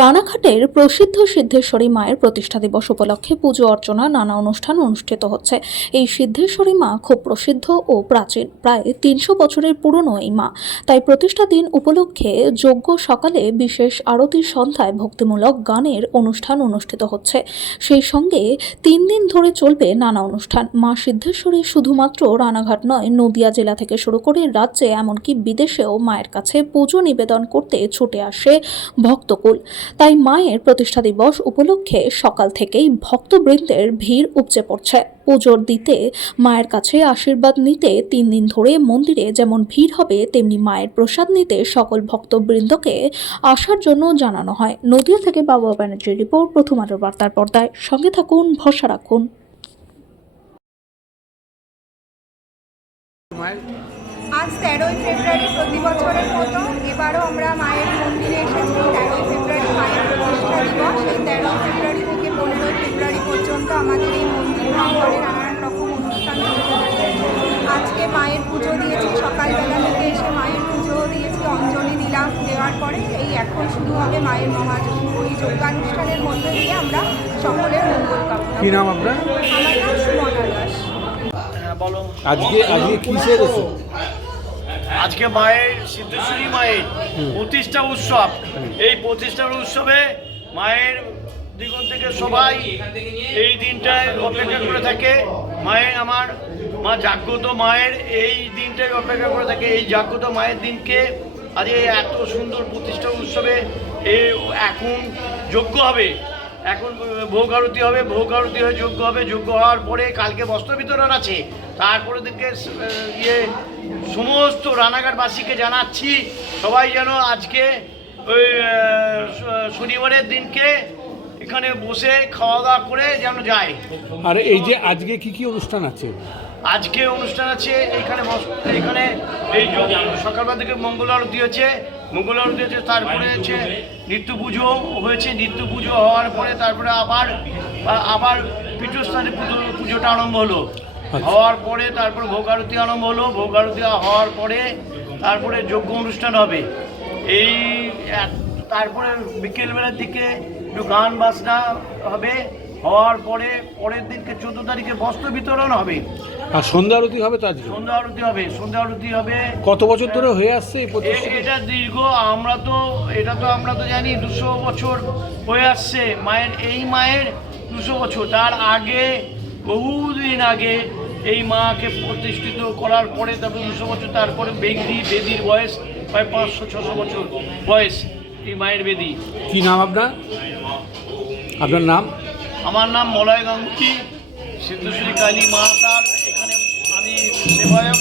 রানাঘাটের প্রসিদ্ধ সিদ্ধেশ্বরী মায়ের প্রতিষ্ঠা দিবস উপলক্ষে পুজো অর্চনা নানা অনুষ্ঠান অনুষ্ঠিত হচ্ছে। এই সিদ্ধেশ্বরী মা খুব প্রসিদ্ধ ও প্রাচীন, প্রায় তিনশো বছরের পুরনো এই মা। তাই প্রতিষ্ঠা দিন উপলক্ষে যোগ্য সকালে বিশেষ আরতির সন্ধ্যায় ভক্তিমূলক গানের অনুষ্ঠান অনুষ্ঠিত হচ্ছে। সেই সঙ্গে তিন দিন ধরে চলবে নানা অনুষ্ঠান। মা সিদ্ধেশ্বরী শুধুমাত্র রানাঘাট নয়, নদিয়া জেলা থেকে শুরু করে রাজ্যে, এমনকি বিদেশেও মায়ের কাছে পুজো নিবেদন করতে ছুটে আসে ভক্তকুল তাই মায়ের প্রতিষ্ঠা দিবস উপলক্ষে সকাল থেকেই ভক্তবৃন্দের ভিড় উপচে পড়ছে। পুজোর দিতে মায়ের কাছে আশীর্বাদ নিতে তিন দিন ধরে মন্দিরে যেমন ভিড় হবে, তেমনি মায়ের প্রসাদ নিতে সকল ভক্তবৃন্দকে আসার জন্য জানানো হয়। নদিয়া থেকে বাবা ব্যানার্জির রিপোর্ট, প্রথম আলোর বার্তার পর্দায়। সঙ্গে থাকুন, ভরসা রাখুন। আজ তেরোই ফেব্রুয়ারি প্রতি বছরের মতো এবারও আমরা মায়ের মন্দিরে পর্যন্ত আমাদের এই মন্দির প্রাঙ্গণে নানান রকম অনুষ্ঠান চলতে থাকে। আজকে মায়ের পুজো দিয়েছি সকালবেলা থেকে এসে মায়ের পুজো দিয়েছি অঞ্জলি দিলাম। দেওয়ার পরে এই এখন শুরু হবে মায়ের মহাযজ্ঞ। ওই যোগ্যানুষ্ঠানের মধ্যে দিয়ে আমরা সকলের মঙ্গল কামনা কি নাম আপনার? আমার নাম সুমনা দাস। আজকে আজকে কিসের আজকে মায়ের সিদ্ধেশ্বরী মায়ের প্রতিষ্ঠা উৎসব। এই প্রতিষ্ঠা উৎসবে মায়ের দিগন থেকে সবাই এই দিনটায় অপেক্ষা করে থাকে। মায়ের আমার, মা জাগ্রত মায়ের এই দিনটায় অপেক্ষা করে থাকে। এই জাগ্রত মায়ের দিনকে আজ এত সুন্দর প্রতিষ্ঠা উৎসবে এই এখন যোগ্য হবে। এখন ভোগ আরতি হবে ভোগ আরতি হয়ে যোগ্য হবে। যোগ্য হওয়ার পরে কালকে বস্ত্র বিতরণ আছে। তারপরে স- ইয়ে সমস্ত রানাঘাটবাসীকে জানাচ্ছি, সবাই যেন আজকে ওই শনিবারের দিনকে এখানে বসে খাওয়া দাওয়া করে যেন যায়। আর এই যে আজকে কি কি অনুষ্ঠান আছে? আজকে অনুষ্ঠান আছে এখানে এখানে এই সকালবেলা থেকে মঙ্গল আরতি হচ্ছে। মঙ্গল আরতি হচ্ছে তারপরে হচ্ছে নিত্য পুজো হয়েছে। নিত্য পুজো হওয়ার পরে তারপরে আবার আবার পীঠস্থানে পুজো পুজোটা আরম্ভ হলো। আচ্ছা। হওয়ার পরে তারপরে ভোগ আরতি আরম্ভ হলো। ভোগ আরতি হওয়ার পরে তারপরে যজ্ঞ অনুষ্ঠান হবে। এই তারপরে বিকেলবেলার দিকে একটু গান বাজনা হবে হওয়ার পরে পরের দিনকে চোদ্দ তারিখে বস্ত্র বিতরণ হবে। আর সন্ধ্যা আরতি হবে তো আজকে সন্ধ্যা আরতি হবে সন্ধ্যা আরতি হবে। কত বছর ধরে হয়ে আসছে এই প্রতিষ্ঠা এটা দীর্ঘ আমরা তো এটা তো আমরা তো জানি দুশো বছর হয়ে আসছে। মায়ের এই মায়ের দুশো বছর। তার আগে বহুদিন আগে এই মাকে প্রতিষ্ঠিত করার পরে তারপরে দুশো বছর তারপরে বেদি বেদির বয়স প্রায় পাঁচশো ছশো বছর বয়স। এই মায়ের বেদি। কি নাম আপনার? আপনার নাম? আমার নাম মলয় গাঙ্গুলি সিদ্ধেশ্বরী কালী মাতার। এখানে আমি সেবায়ক